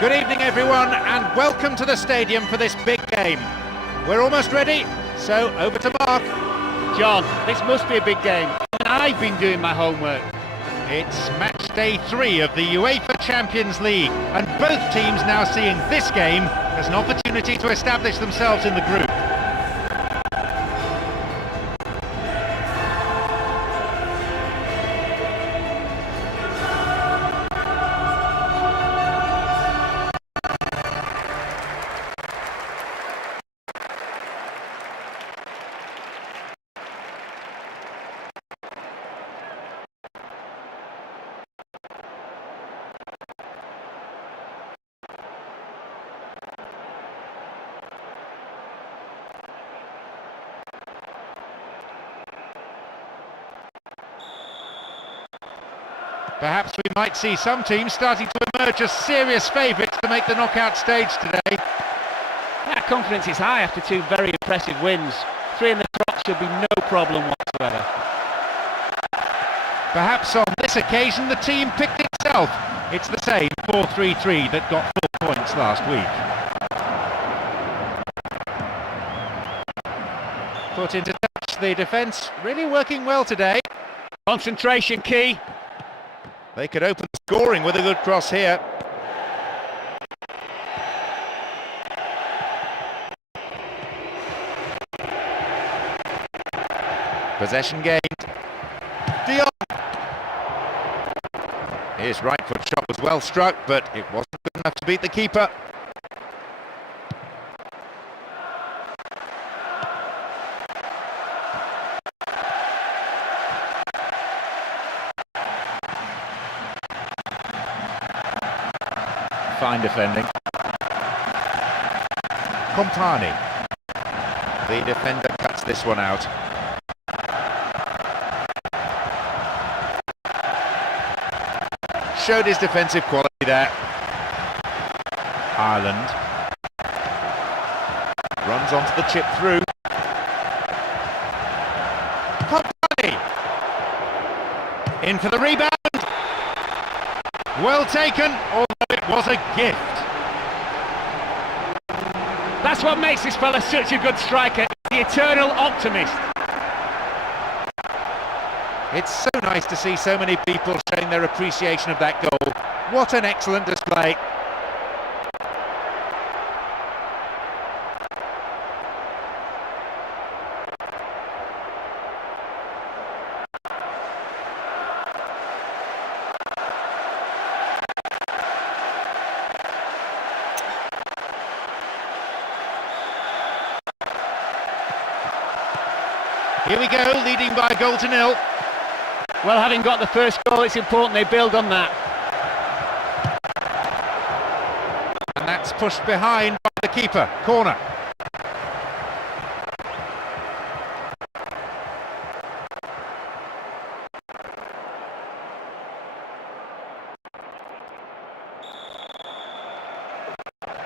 Good evening everyone and welcome to the stadium for this big game. We're almost ready, so over to Mark. John, this must be a big game, and I've been doing my homework. It's match day 3 of the UEFA Champions League, and both teams now seeing this game as an opportunity to establish themselves in the group. Perhaps we might see some teams starting to emerge as serious favourites to make the knockout stage today. That confidence is high after 2 very impressive wins. 3 in the trot should be no problem whatsoever. Perhaps on this occasion the team picked itself. It's the same 4-3-3 that got 4 points last week. Put into touch, the defence really working well today. Concentration key. They could open scoring with a good cross here. Possession gained. Dion! His right foot shot was well struck, but it wasn't good enough to beat the keeper. Fine defending. Compani. The defender cuts this one out. Showed his defensive quality there. Ireland. Runs onto the chip through. Compani. In for the rebound. Well taken, although it was a gift. That's what makes this fella such a good striker, the eternal optimist. It's so nice to see so many people showing their appreciation of that goal. What an excellent display. Here we go, leading by a goal to 0. Well, having got the first goal, it's important they build on that. And that's pushed behind by the keeper. Corner.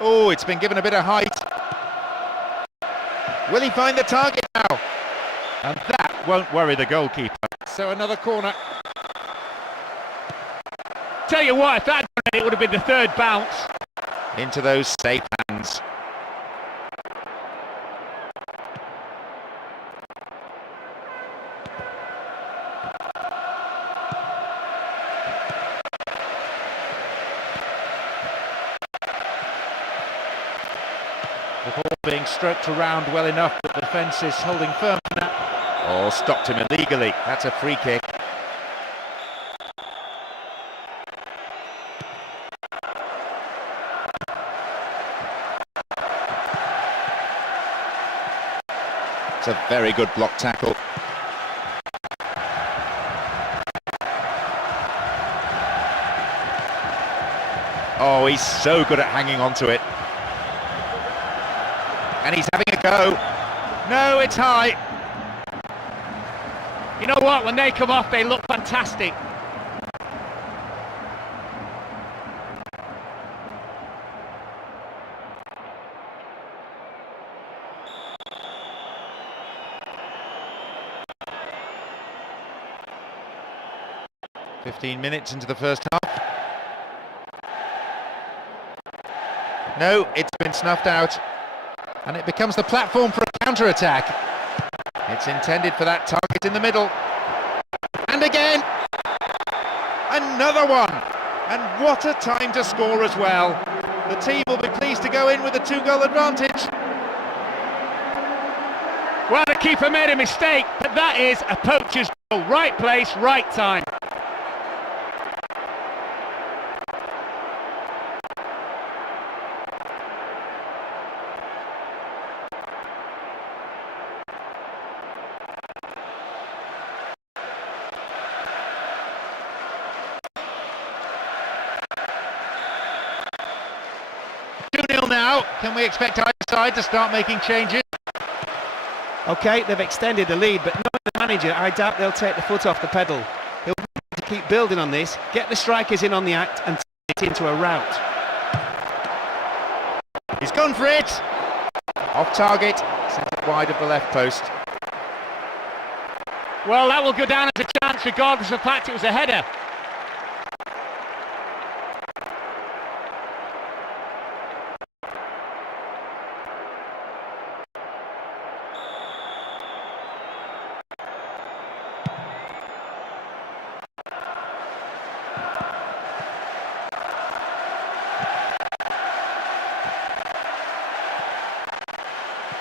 Oh, it's been given a bit of height. Will he find the target now? And that won't worry the goalkeeper. So another corner. Tell you what, if that had gone in, it would have been the 3rd bounce. Into those safe hands. The ball being stroked around well enough that the defence is holding firm to that. Oh, stopped him illegally. That's a free kick. It's a very good block tackle. Oh, he's so good at hanging on to it. And he's having a go. No, it's high. You know what, when they come off, they look fantastic. .15 minutes into the first half. No, it's been snuffed out. And it becomes the platform for a counter-attack. It's intended for that target in the middle. And again! Another one! And what a time to score as well. The team will be pleased to go in with a 2-goal advantage. Well, the keeper made a mistake, but that is a poacher's goal. Right place, right time. Now, can we expect either side to start making changes? OK, they've extended the lead, but knowing the manager, I doubt they'll take the foot off the pedal. He'll need to keep building on this, get the strikers in on the act and turn it into a rout. He's gone for it! Off target, sent it wide of the left post. Well, that will go down as a chance regardless of the fact it was a header.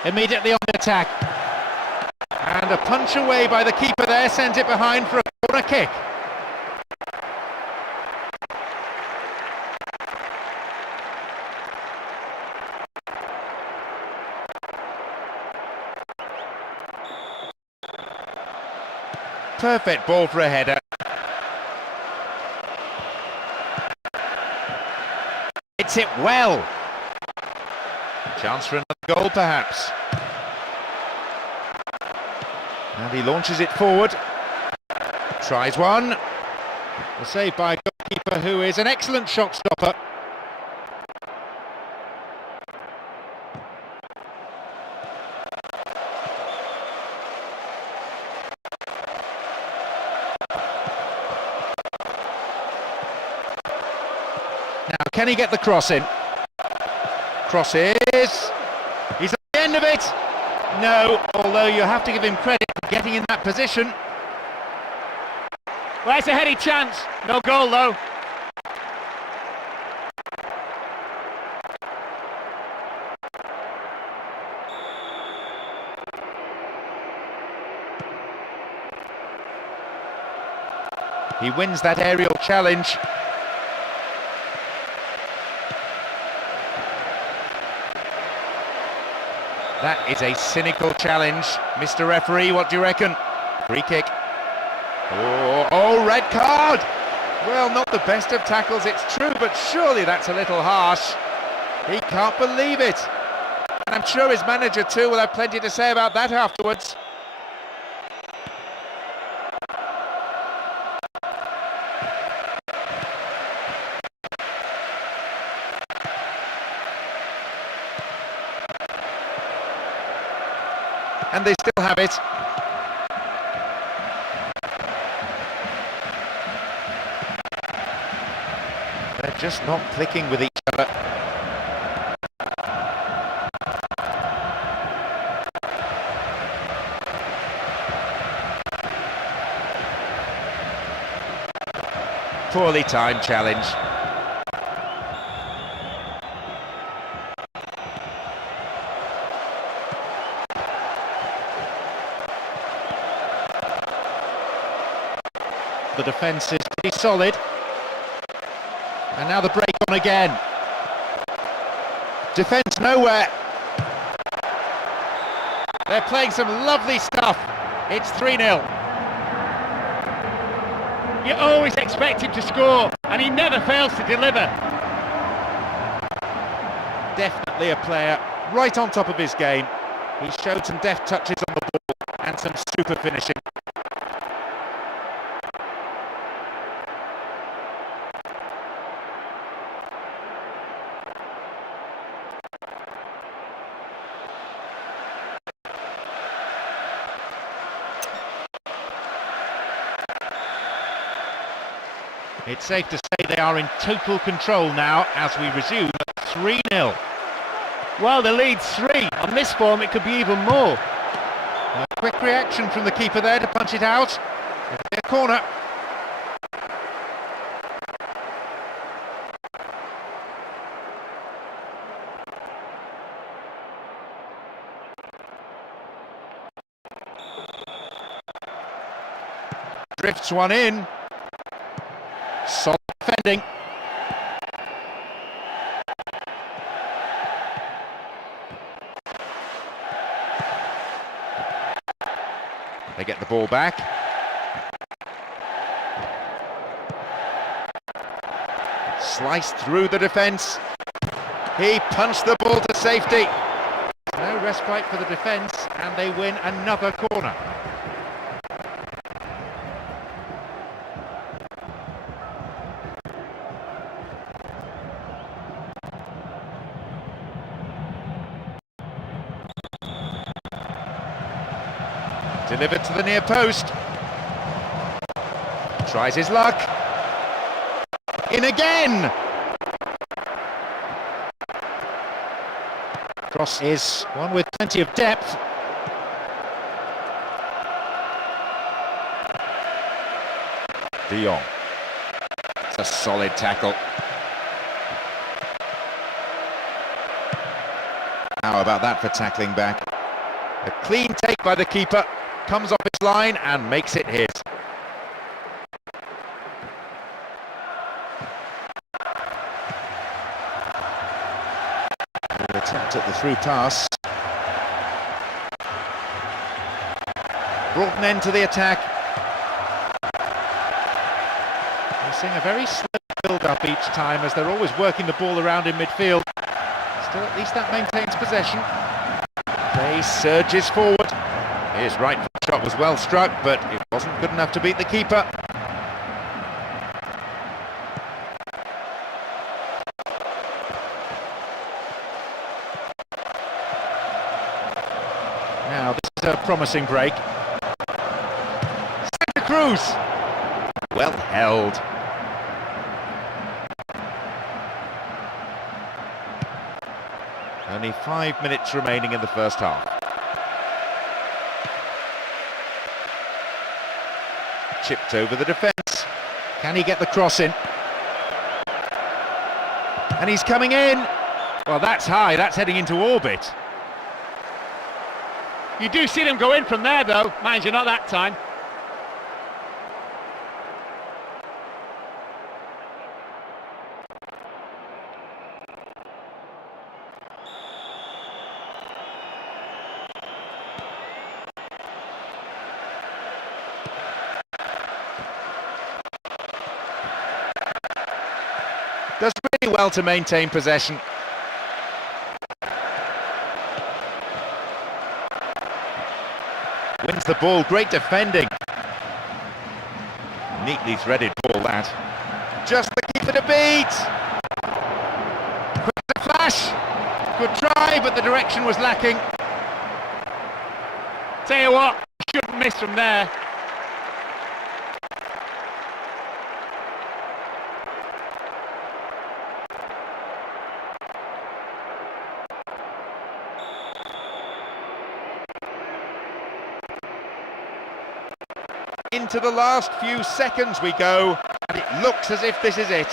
Immediately on the attack. And a punch away by the keeper there sends it behind for a corner kick. Perfect ball for a header. Hits it well. Chance for another goal, perhaps. And he launches it forward. Tries one. The save by a goalkeeper who is an excellent shot stopper. Now, can he get the cross in? Cross is... He's at the end of it! No, although you have to give him credit for getting in that position. Well, it's a heady chance. No goal, though. He wins that aerial challenge. That is a cynical challenge. Mr. Referee, what do you reckon? Free kick. Oh, red card! Well, not the best of tackles, it's true, but surely that's a little harsh. He can't believe it. And I'm sure his manager too will have plenty to say about that afterwards. And they still have it. They're just not clicking with each other. Poorly timed challenge. The defence is pretty solid. And now the break on again. Defence nowhere. They're playing some lovely stuff. It's 3-0. You always expect him to score, and he never fails to deliver. Definitely a player right on top of his game. He showed some deft touches on the ball and some super finishing. It's safe to say they are in total control now as we resume 3-0. Well, the lead's 3. On this form, it could be even more. A quick reaction from the keeper there to punch it out. It'll be a corner. Drifts one in. Solid defending. They get the ball back. Sliced through the defence. He punched the ball to safety. No respite for the defence, and they win another corner. Delivered to the near post. Tries his luck. In again! Cross is one with plenty of depth. De Jong. It's a solid tackle. How about that for tackling back? A clean take by the keeper. Comes off his line and makes it his. Good attempt at the through pass. Brought an end to the attack. We're seeing a very slow build-up each time as they're always working the ball around in midfield. Still, at least that maintains possession. Play surges forward. His right foot shot was well struck, but it wasn't good enough to beat the keeper. Now, this is a promising break. Santa Cruz! Well held. Only 5 minutes remaining in the first half. Chipped over the defence. Can he get the cross in? And he's coming in. Well, that's high. That's heading into orbit. You do see them go in from there, though. Mind you, not that time. Does really well to maintain possession. Wins the ball, great defending. Neatly threaded ball that. Just the keeper to beat. Quick flash. Good try, but the direction was lacking. Tell you what, shouldn't miss from there. Into the last few seconds we go, and it looks as if this is it.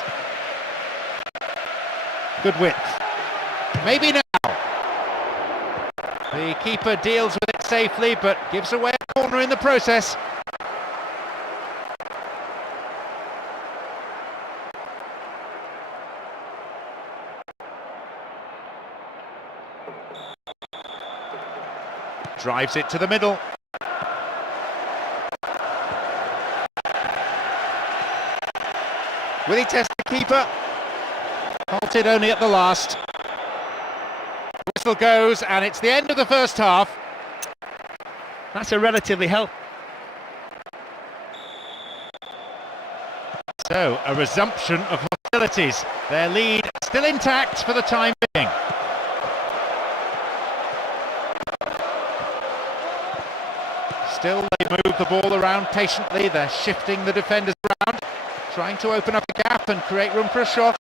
Good width. Maybe now. The keeper deals with it safely, but gives away a corner in the process. Drives it to the middle. Will he test the keeper? Halted only at the last. Whistle goes, and it's the end of the first half. That's a relatively help. So, a resumption of hostilities. Their lead still intact for the time being. Still, they move the ball around patiently. They're shifting the defenders around, trying to open up a gap and create room for a shot.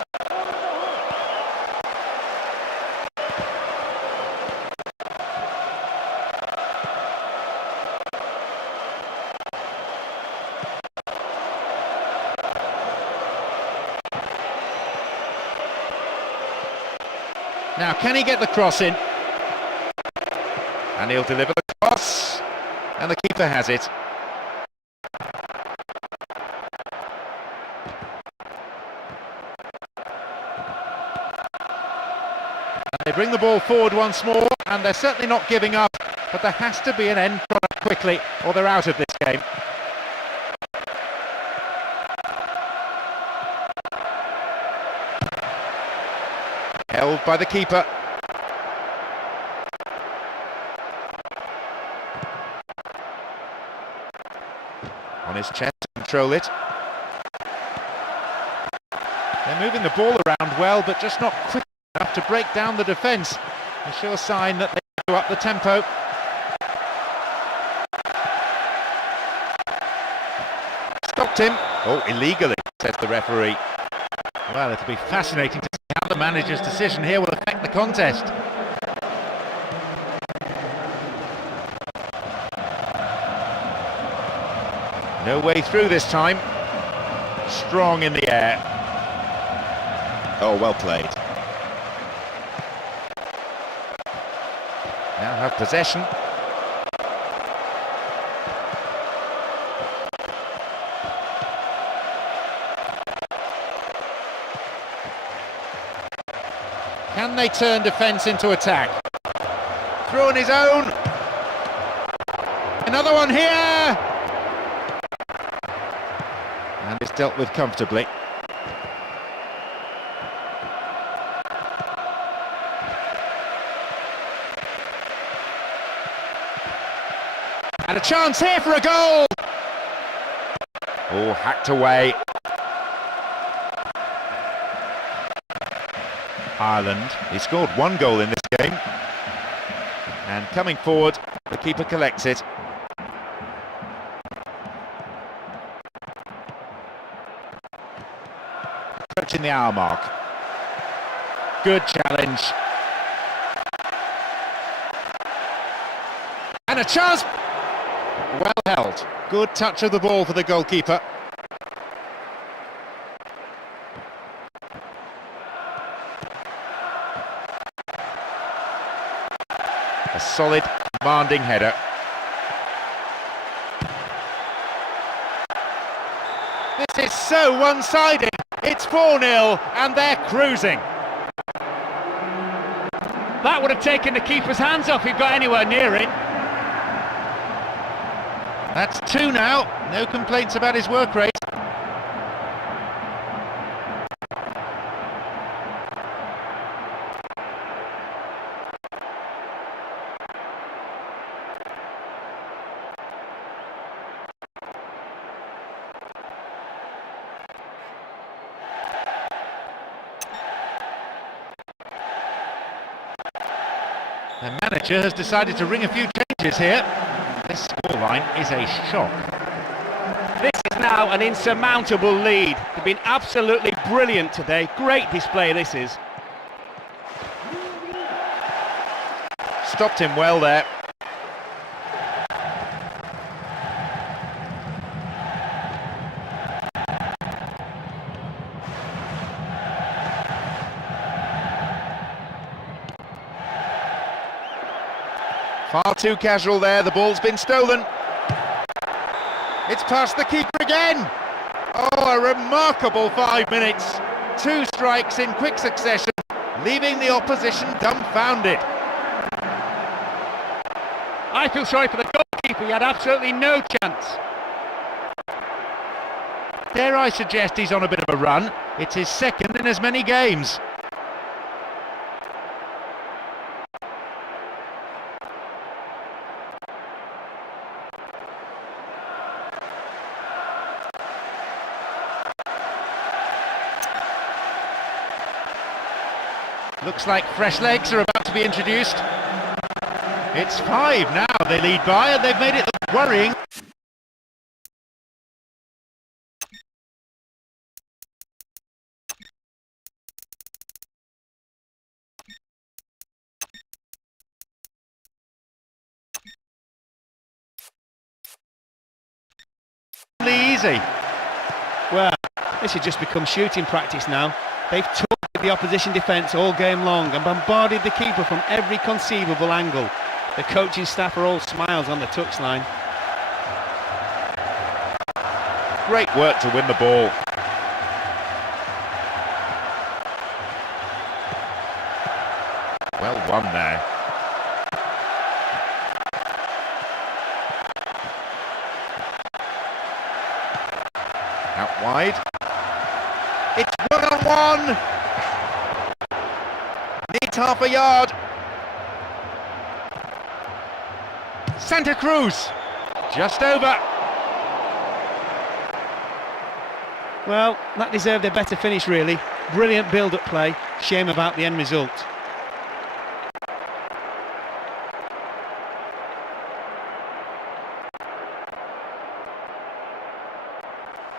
Now, can he get the cross in? And he'll deliver the cross. And the keeper has it. And they bring the ball forward once more, and they're certainly not giving up, but there has to be an end product quickly, or they're out of this game. Held by the keeper. On his chest to control it. They're moving the ball around well, but just not quick enough to break down the defence. A sure sign that they go up the tempo. Stopped him. Oh, illegally, says the referee. Well, it'll be fascinating to see how the manager's decision here will affect the contest. No way through this time. Strong in the air. Oh, well played. Now have possession. Can they turn defence into attack? Through on his own. Another one here. And it's dealt with comfortably. And a chance here for a goal! Oh, hacked away. Ireland, he scored one goal in this game. And coming forward, the keeper collects it. Approaching the hour mark. Good challenge. And a chance! Well held. Good touch of the ball for the goalkeeper. A solid, commanding header. This is so one-sided. It's 4-0 and they're cruising. That would have taken the keeper's hands off if he got anywhere near it. That's 2 now. No complaints about his work rate. The manager has decided to ring a few changes here. This scoreline is a shock. This is now an insurmountable lead. They've been absolutely brilliant today. Great display this is. Stopped him well there. Far too casual there, the ball's been stolen. It's past the keeper again. Oh, a remarkable 5 minutes. 2 strikes in quick succession, leaving the opposition dumbfounded. I feel sorry for the goalkeeper, he had absolutely no chance. Dare I suggest he's on a bit of a run? It's his second in as many games. Looks like fresh legs are about to be introduced. It's 5 now, they lead by, and they've made it look worrying. Easy. Well, this has just become shooting practice now. They've totally the opposition defence all game long and bombarded the keeper from every conceivable angle. The coaching staff are all smiles on the touchline. Great work to win the ball. Well won there. Out wide. It's 1-on-1. Needs half a yard. Santa Cruz. Just over. Well, that deserved a better finish really. Brilliant build-up play. Shame about the end result.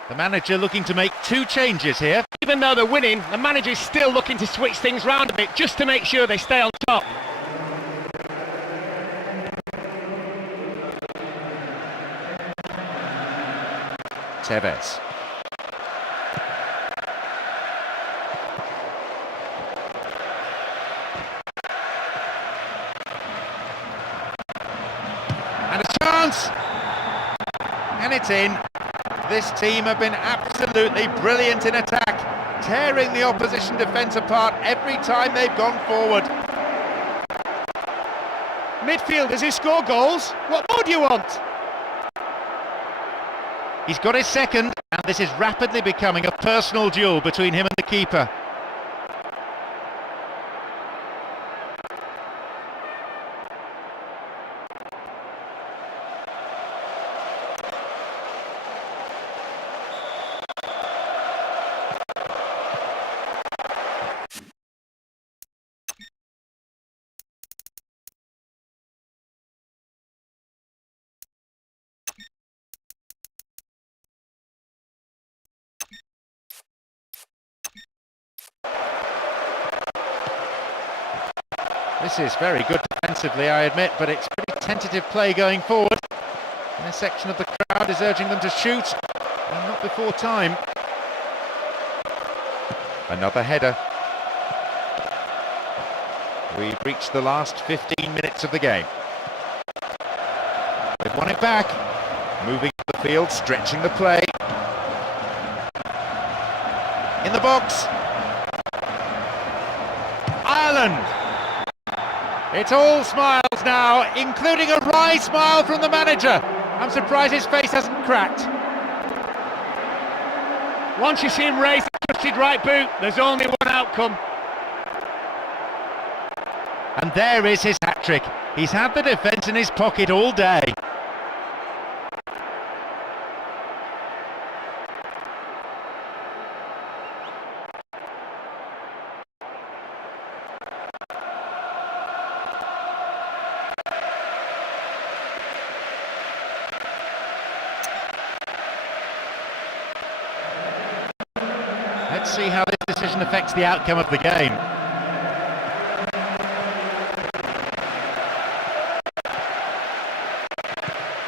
The manager looking to make 2 changes here. Even though they're winning, the manager's still looking to switch things round a bit just to make sure they stay on top. Tevez. And a chance! And it's in. This team have been absolutely brilliant in attack, tearing the opposition defence apart every time they've gone forward. Midfielders who score goals, what more do you want? He's got his second, and this is rapidly becoming a personal duel between him and the keeper. This is very good defensively, I admit, but it's pretty tentative play going forward. And a section of the crowd is urging them to shoot, and not before time. Another header. We've reached the last 15 minutes of the game. They've won it back. Moving up the field, stretching the play. In the box. Ireland. It's all smiles now, including a wry smile from the manager. I'm surprised his face hasn't cracked. Once you see him raise the trusted right boot, there's only one outcome. And there is his hat-trick. He's had the defence in his pocket all day. Let's see how this decision affects the outcome of the game.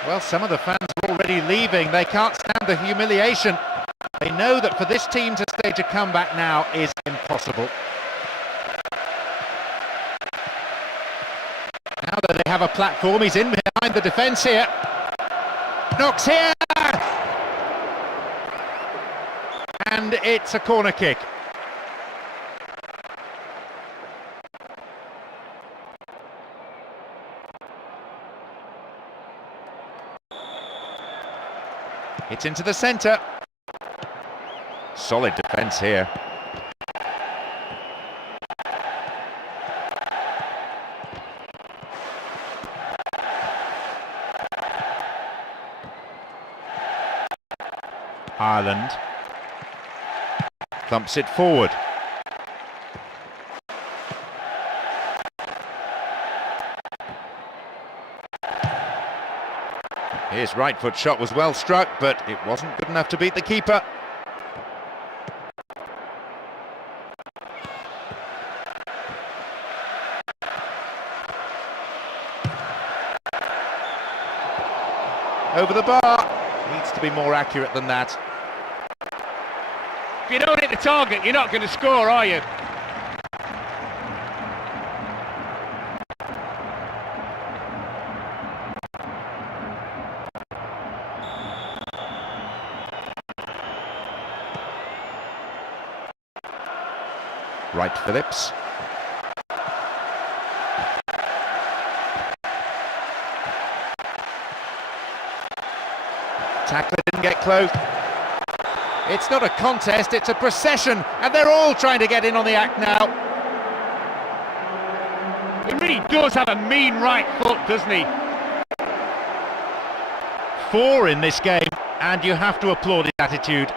Well, some of the fans are already leaving. They can't stand the humiliation. They know that for this team to stage a comeback now is impossible. Now that they have a platform, he's in behind the defence here. Knocks here! And it's a corner kick. It's into the centre. Solid defence here. Ireland thumps it forward. His right foot shot was well struck, but it wasn't good enough to beat the keeper. Over the bar. Needs to be more accurate than that. If you don't hit the target, you're not going to score, are you? Wright Phillips. Tackler didn't get close. It's not a contest, it's a procession, and they're all trying to get in on the act now. He really does have a mean right foot, doesn't he? 4 in this game, and you have to applaud his attitude.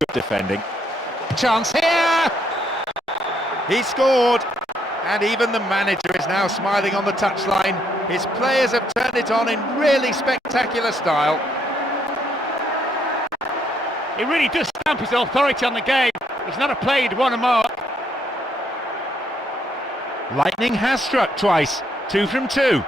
Good defending. Chance here! He scored! And even the manager is now smiling on the touchline. His players have turned it on in really spectacular style. He really does stamp his authority on the game. He's not a player who'd want to mark. Lightning has struck twice. 2 from 2.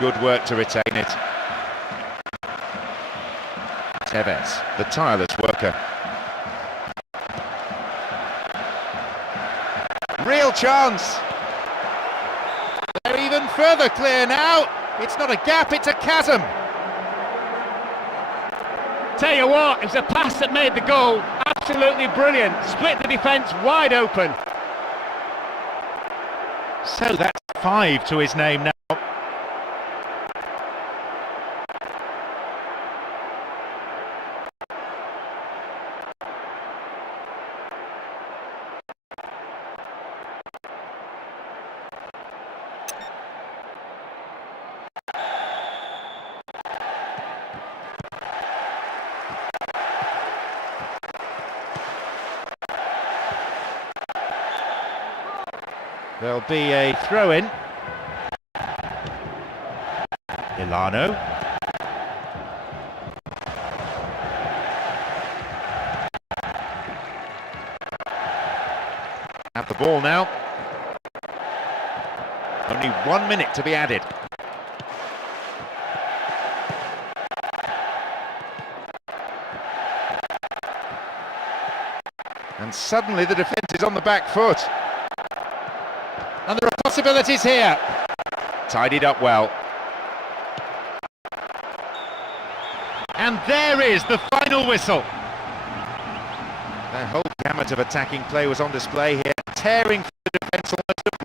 Good work to retain it. Tevez, the tireless worker. Real chance. They're even further clear now. It's not a gap, it's a chasm. Tell you what, it was a pass that made the goal. Absolutely brilliant. Split the defence wide open. So that's 5 to his name now. There'll be a throw-in. Ilano. Have the ball now. Only 1 minute to be added. And suddenly the defence is on the back foot. And there are possibilities here. Tidied up well. And there is the final whistle. The whole gamut of attacking play was on display here, tearing through the defence almost at